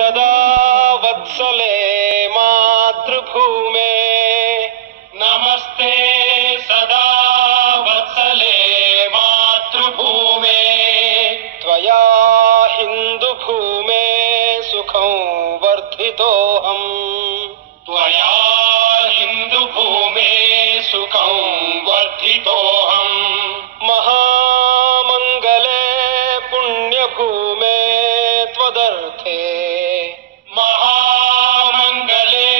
सदा वत्सले मातृभूमे नमस्ते सदा वत्सले मातृभूमे त्वया हिन्दुभूमे सुखं वर्धितोऽहम् त्वया हिन्दुभूमे सुखं वर्धितोऽहम् महामङ्गले पुण्यभूमे त्वदर्थे महामङ्गले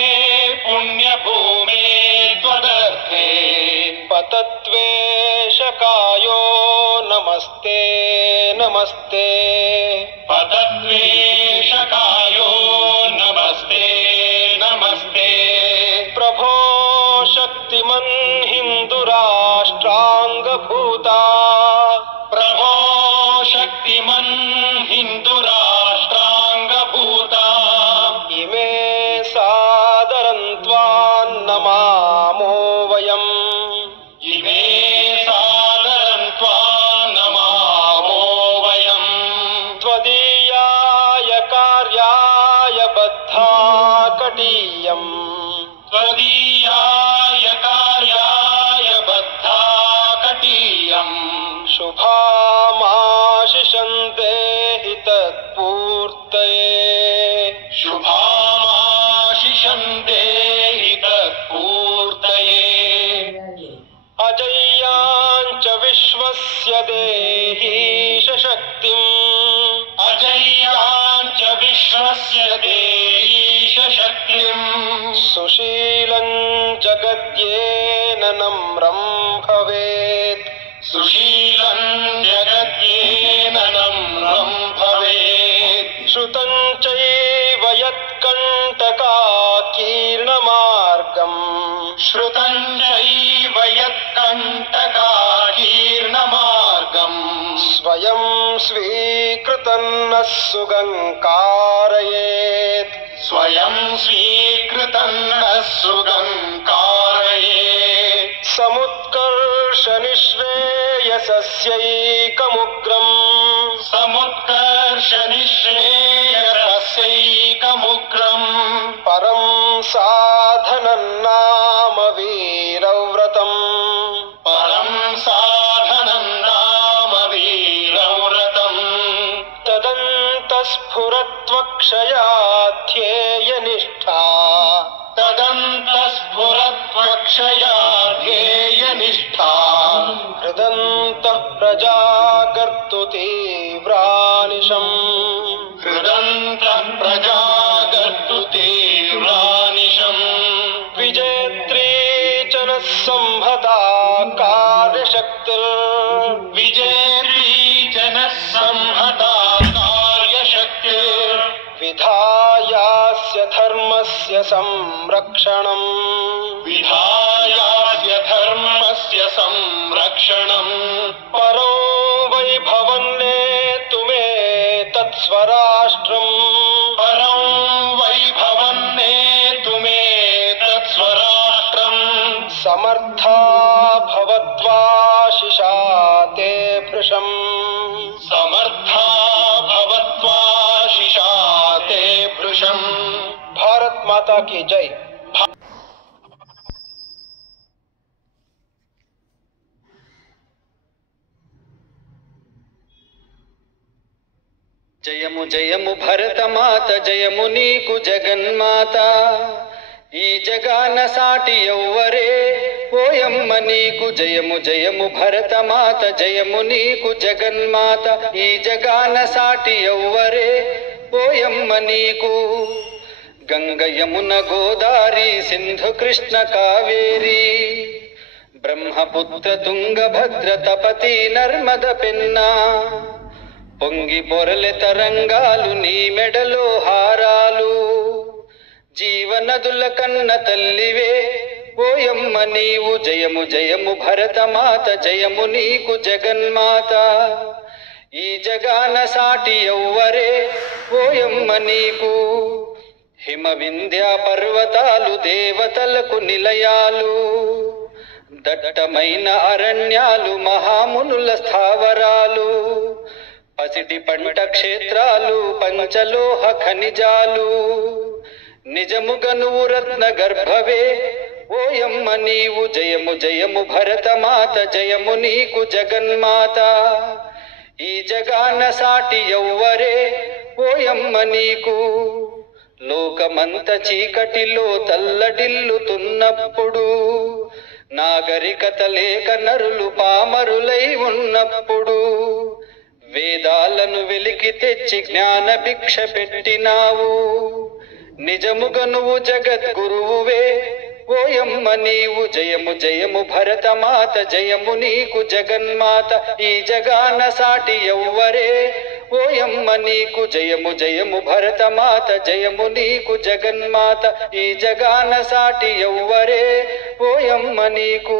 पुण्यभूमे त्वदर्थे पतत्वेषकायो नमस्ते नमस्ते पतत्वेषकायो नमस्ते नमस्ते प्रभो शक्तिमन् हिन्दुराष्ट्राङ्गभूता प्रभो शक्तिमन् हिन्दुराष्ट्राङ्गभूता इमे सादरं त्वां नमामो वयम् इमे सादरं त्वां नमामो वयम् त्वदीयाय कार्याय बद्धा कटीयम् त्वदीयाय कार्याय बद्धा कटीयम् शुभामाशिषं देहि तत्पूर्तये शुभामाशिषं देहि तत्पूर्तये अजय्याञ्च विश्वस्य देहीश शक्तिम् अजय्याञ्च विश्वस्य देहीश शक्तिम् सुशीलं जगद्येन नम्रं भवेत् सुशीलं जगद्येन नम्रं भवेत् श्रुतं चैव यत्कण्टकाकीर्णमार्गम् श्रुतं चैव यत्कण्टकाकीर्णमार्गम् स्वयं स्वीकृतं नः सुगङ्कारयेत् स्वयं स्वीकृतं नः सुगङ्कारयेत् समुत्कर्ष निःश्रेयसस्यैकमुग्रम् समुत्कर्ष निःश्रेयसस्यैकमुग्रम् परं साधनं नाम वीरव्रतम् परं साधनं नाम वीरव्रतम् तदन्तस्फुरत्वक्षयाध्येयनिष्ठा तदन्तस्फुरत्वक्षया ध्येयनिष्ठा हृदन्तः प्रजागर्तु तीव्रानिशम् हृदन्तः प्रजागर्तु तीव्रानिशम् विजेत्री च नः संहता कार्यशक्तिर्विजेत्री च नः संहता कार्यशक्तिर् विधायास्य धर्मस्य संरक्षणम् विधायास्य धर्मस्य संरक्षणम् परो वैभवन्नेतु मे तत्स्वराष्ट्रम् परो वैभवन्नेतु मे तत्स्वराष्ट्रम् समर्था भवत्वाशिषा ते भृशम् समर्था भवत्वाशिषा ते भृशम्। भारत माता की जय। జయము జయము భరతమాత జయము నీకు జగన్మాత ఈ జగాన సాటి ఎవ్వరే ఓయమ్మ నీకు జయము జయము భరతమాత జయము నీకు జగన్మాత ఈ జగాన సాటి ఎవ్వరే ఓయమ్మ నీకు గంగ యమున గోదారి సింధు కృష్ణ కావేరి బ్రహ్మపుత్ర తుంగభద్ర తపతి నర్మద పెన్నా పొంగి పొరలె తరంగాలు నీ మెడలో హారాలు జీవనదుల కన్న తల్లివే ఓయమ్మ నీవు జయము జయము భరతమాత జయము నీకు జగన్మాత ఈ జగాన సాటి ఎవ్వరే ఓయమ్మ నీకు హిమ వింధ్య పర్వతాలు దేవతలకు నిలయాలు దట్టమైన అరణ్యాలు మహామునుల స్థావరాలు పసిటి పంట క్షేత్రాలు పంచలోహ ఖనిజాలు నిజముగా నువ్వు రత్న గర్భవే ఓయమ్మ నీవు జయము జయము భరతమాత జయము నీకు జగన్మాత ఈ జగాన సాటి ఎవ్వరే ఓయమ్మ నీకు లోకమంత చీకటిలో తల్లడిల్లుతున్నప్పుడు నాగరికత లేక నరులు పామరులై ఉన్నప్పుడు వేదాలను వెలికి తెచ్చి జ్ఞాన భిక్ష పెట్టినావు నిజముగా నువ్వు జగద్గురువువే ఓయమ్మ నీవు జయము జయము భరతమాత జయము నీకు జగన్మాత ఈ జగాన సాటి ఎవ్వరే ఓయమ్మ నీకు జయము జయము భరతమాత జయము నీకు జగన్మాత ఈ జగాన సాటి ఎవ్వరే ఓయమ్మ నీకు